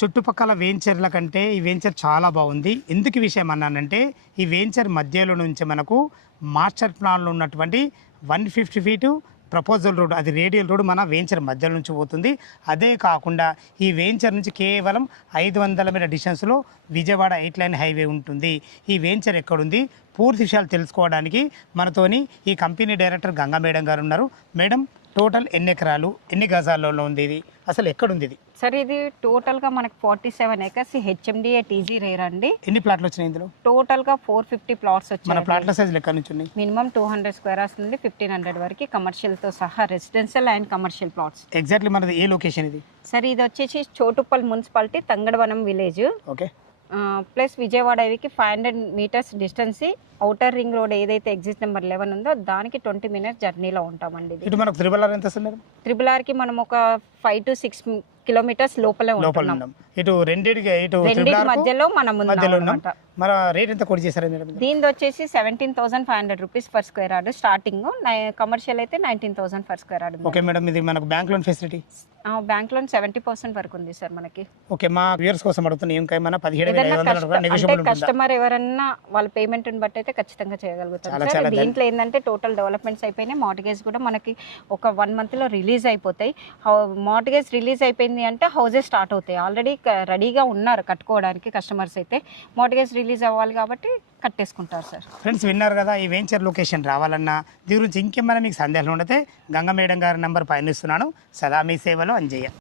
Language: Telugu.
చుట్టుపక్కల వెంచర్ల కంటే ఈ వెంచర్ చాలా బాగుంది. ఎందుకు ఈ విషయం అన్నానంటే ఈ వెంచర్ మధ్యలో నుంచి మనకు మాస్టర్ ప్లాన్లో ఉన్నటువంటి 150 ఫీటు ప్రపోజల్ రోడ్, అది రేడియల్ రోడ్ మన వెంచర్ మధ్యలో నుంచి పోతుంది. అదే కాకుండా ఈ వెంచర్ నుంచి కేవలం 500 మీటర్ డిస్టెన్స్లో విజయవాడ 8 లైన్ హైవే ఉంటుంది. ఈ వెంచర్ ఎక్కడుంది పూర్తి విషయాలు తెలుసుకోవడానికి మనతోని ఈ కంపెనీ డైరెక్టర్ గంగా మేడం గారు ఉన్నారు. మేడం, టోటల్ ఎన్ని ఎకరాలు, ఎన్ని గజాల్లో ఉంది, ఇది అసలు ఎక్కడుంది ఇది? సార్ ఇది టోటల్గా మనకు 47 ఎకర్స్ హెచ్ఎండిఏ టీజీ రేర్ అండి. ఎన్ని ప్లాట్లు వచ్చినాయి ఇందులో? టోటల్గా 450 ప్లాట్స్ వచ్చాయి. మన ప్లాట్ల సైజులు ఎక్కడి నుంచి ఉన్నాయి? మినిమం 200 స్క్వేర్ యార్డ్స్ నుండి 1500 వరకు కమర్షియల్తో సహా residential and commercial plots. Exactly మనది ఏ లొకేషన్ ఇది? సార్ ఇది వచ్చేసి Choutuppal municipality, Thangadavanam village. Okay. Plus Vijayawada అవికి 500 metres distance. Outer ring road ఏదైతే ఎగ్జిట్ నెంబర్ 11 ఉందో దానికి 20 మినిట్స్ జర్నీలో ఉంటామండి. ఇటు మనకు త్రిబుల్ ఎంత వస్తుంది? త్రిబుల్ ఆర్కి మనం ఒక 5 to 6 కిలోమీటర్స్ లోపలే ఉన్నాం. ఇటు రెండింటికి మధ్యలో మనం ఉన్నాం. మన రేట్ ఎంత కొడి చేశారు మేడం? దీనిది వచ్చేసి 17,500 rupees per square yard starting. Commercial అయితే 19,000 per square yard. Okay madam, ఇది మనకు bank loan facility? Bank loan 70% వరకు ఉంది సార్ మనకి. ఓకే, మా వ్యూయర్స్ కోసం అడుగుతున్నా, ఏమైనా 17,500 కస్టమర్ ఎవరన్నా వాళ్ళ పేమెంట్ బట్టి అయితే ఖచ్చితంగా చేయగలుగుతారు సార్. దీంట్లో ఏంటంటే టోటల్ డెవలప్మెంట్స్ అయిపోయినాయి. మార్టిగేజ్ కూడా మనకి ఒక 1 month లో రిలీజ్ అయిపోతాయి. మార్టిగేజ్ రిలీజ్ అయిపోయింది అంటే హౌసెస్ స్టార్ట్ అవుతాయి. ఆల్రెడీ రెడీగా ఉన్నారు కట్టుకోవడానికి కస్టమర్స్ అయితే. మార్టిగేజ్ రిలీజ్ అవ్వాలి కాబట్టి కట్టేసుకుంటారు సార్. ఫ్రెండ్స్, విన్నారు కదా, ఈ వెంచర్ లొకేషన్ రావాలన్నా దీని గురించి ఇంకేమైనా మీకు సందేహాలు ఉండితే గంగా మేడం గారి నెంబర్ పైన ఇస్తున్నాను. సదా మీ సేవలో అంజయ్య.